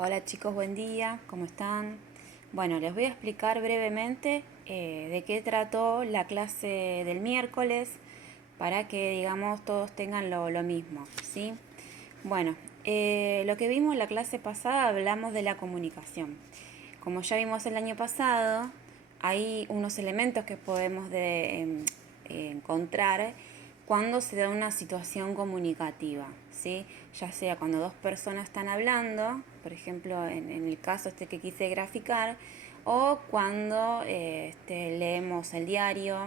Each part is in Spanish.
Hola chicos, buen día, ¿cómo están? Bueno, les voy a explicar brevemente de qué trató la clase del miércoles para que, digamos, todos tengan lo mismo, ¿sí? Bueno, lo que vimos en la clase pasada hablamos de la comunicación. Como ya vimos el año pasado, hay unos elementos que podemos encontrar cuando se da una situación comunicativa, ¿sí? Ya sea cuando dos personas están hablando, por ejemplo, en el caso que quise graficar, o cuando leemos el diario,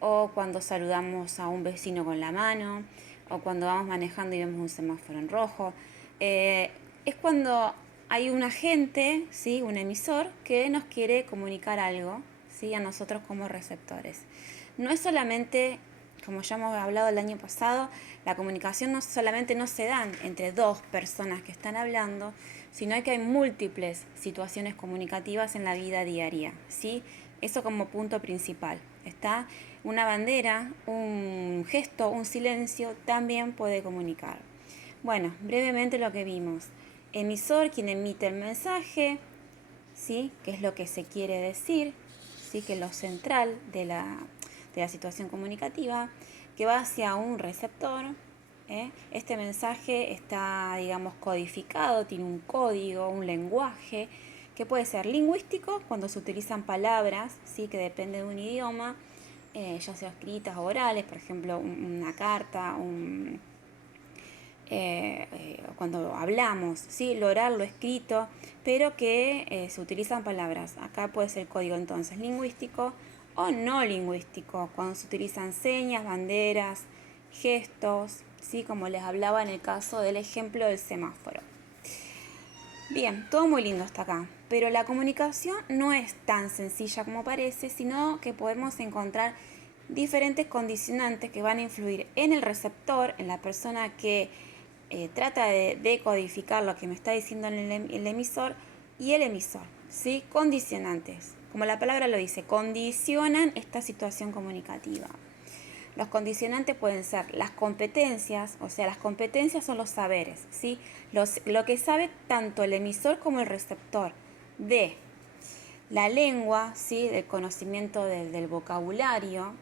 o cuando saludamos a un vecino con la mano, o cuando vamos manejando y vemos un semáforo en rojo. Es cuando hay un agente, ¿sí? Un emisor, que nos quiere comunicar algo, ¿sí? A nosotros como receptores. No es solamente, como ya hemos hablado el año pasado, la comunicación no solamente no se da entre dos personas que están hablando, sino que hay múltiples situaciones comunicativas en la vida diaria, ¿sí? Eso como punto principal. Está una bandera, un gesto, un silencio, también puede comunicar. Bueno, brevemente lo que vimos. Emisor, quien emite el mensaje, ¿sí? ¿Qué es lo que se quiere decir? ¿Sí? Que es lo central de la situación comunicativa, que va hacia un receptor. Este mensaje está, digamos, codificado, tiene un código, un lenguaje, que puede ser lingüístico, cuando se utilizan palabras, ¿sí? Que depende de un idioma, ya sea escritas o orales, por ejemplo, una carta, cuando hablamos, ¿sí? Lo oral, lo escrito, pero que se utilizan palabras. Acá puede ser código entonces lingüístico o no lingüístico, cuando se utilizan señas, banderas, gestos, ¿sí? Como les hablaba en el caso del ejemplo del semáforo. Bien, todo muy lindo hasta acá, pero la comunicación no es tan sencilla como parece, sino que podemos encontrar diferentes condicionantes que van a influir en el receptor, en la persona que trata de decodificar lo que me está diciendo el emisor, y el emisor, ¿sí? Condicionantes, como la palabra lo dice, condicionan esta situación comunicativa. Los condicionantes pueden ser las competencias, o sea, las competencias son los saberes, ¿sí? Lo que sabe tanto el emisor como el receptor de la lengua, ¿sí? Del conocimiento del vocabulario.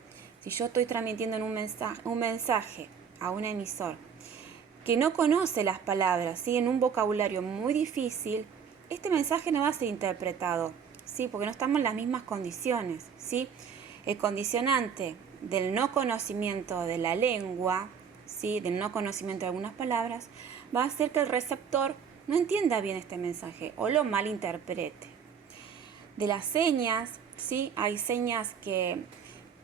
Si yo estoy transmitiendo en un mensaje a un emisor que no conoce las palabras, ¿sí? En un vocabulario muy difícil, este mensaje no va a ser interpretado, ¿sí? Porque no estamos en las mismas condiciones, ¿sí? El condicionante del no conocimiento de la lengua, ¿sí? Del no conocimiento de algunas palabras, va a hacer que el receptor no entienda bien este mensaje o lo malinterprete. De las señas, ¿sí? Hay señas que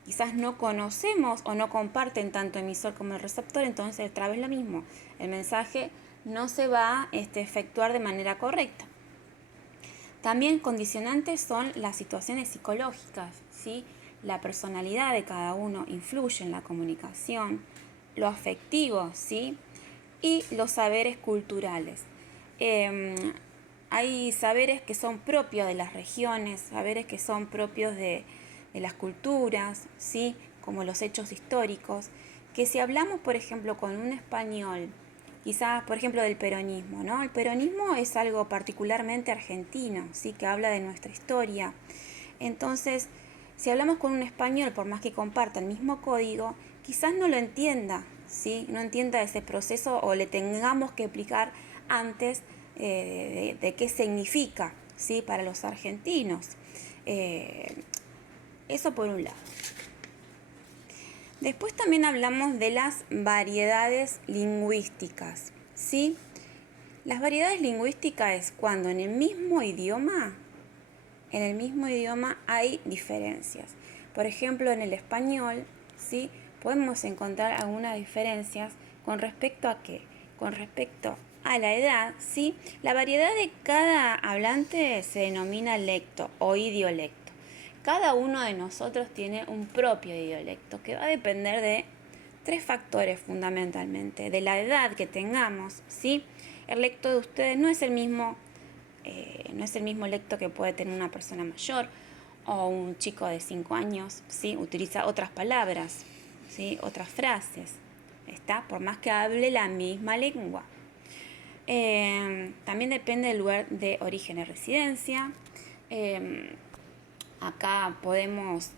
quizás no conocemos o no comparten tanto emisor como el receptor, entonces otra vez lo mismo, el mensaje no se va a efectuar de manera correcta. También condicionantes son las situaciones psicológicas, ¿sí? La personalidad de cada uno influye en la comunicación, lo afectivo, ¿sí? Y los saberes culturales. Hay saberes que son propios de las regiones, saberes que son propios de las culturas, ¿sí? Como los hechos históricos, que si hablamos, por ejemplo, con un español, quizás, por ejemplo, del peronismo, ¿no? El peronismo es algo particularmente argentino, ¿sí? Que habla de nuestra historia. Entonces, si hablamos con un español, por más que comparta el mismo código, quizás no lo entienda, ¿sí? No entienda ese proceso o le tengamos que explicar antes de qué significa, ¿sí? Para los argentinos. Eso por un lado. Después también hablamos de las variedades lingüísticas, ¿sí? Las variedades lingüísticas es cuando en el mismo idioma hay diferencias. Por ejemplo, en el español, ¿sí? Podemos encontrar algunas diferencias con respecto a qué, con respecto a la edad, ¿sí? La variedad de cada hablante se denomina lecto o idiolecto. Cada uno de nosotros tiene un propio idiolecto que va a depender de tres factores fundamentalmente. De la edad que tengamos, ¿sí? El lecto de ustedes no es el mismo lecto que puede tener una persona mayor o un chico de 5 años, ¿sí? Utiliza otras palabras, ¿sí? Otras frases, ¿está? Por más que hable la misma lengua. También depende del lugar de origen y residencia. Acá podemos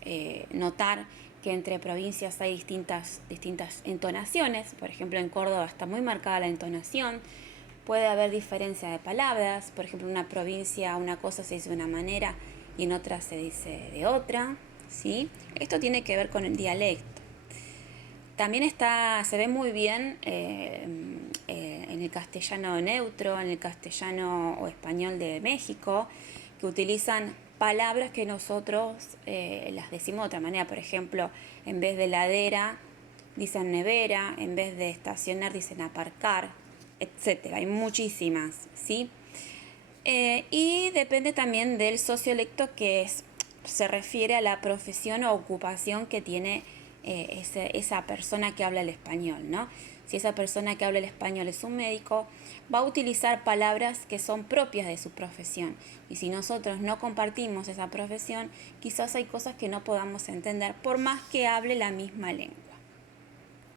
notar que entre provincias hay distintas entonaciones. Por ejemplo, en Córdoba está muy marcada la entonación. Puede haber diferencia de palabras. Por ejemplo, en una provincia una cosa se dice de una manera y en otra se dice de otra, ¿sí? Esto tiene que ver con el dialecto. También se ve muy bien en el castellano neutro, en el castellano o español de México, que utilizan palabras que nosotros las decimos de otra manera. Por ejemplo, en vez de heladera dicen nevera, en vez de estacionar dicen aparcar, etcétera. Hay muchísimas, ¿sí? Y depende también del sociolecto, se refiere a la profesión o ocupación que tiene esa persona que habla el español, ¿no? Si esa persona que habla el español es un médico, va a utilizar palabras que son propias de su profesión. Y si nosotros no compartimos esa profesión, quizás hay cosas que no podamos entender por más que hable la misma lengua.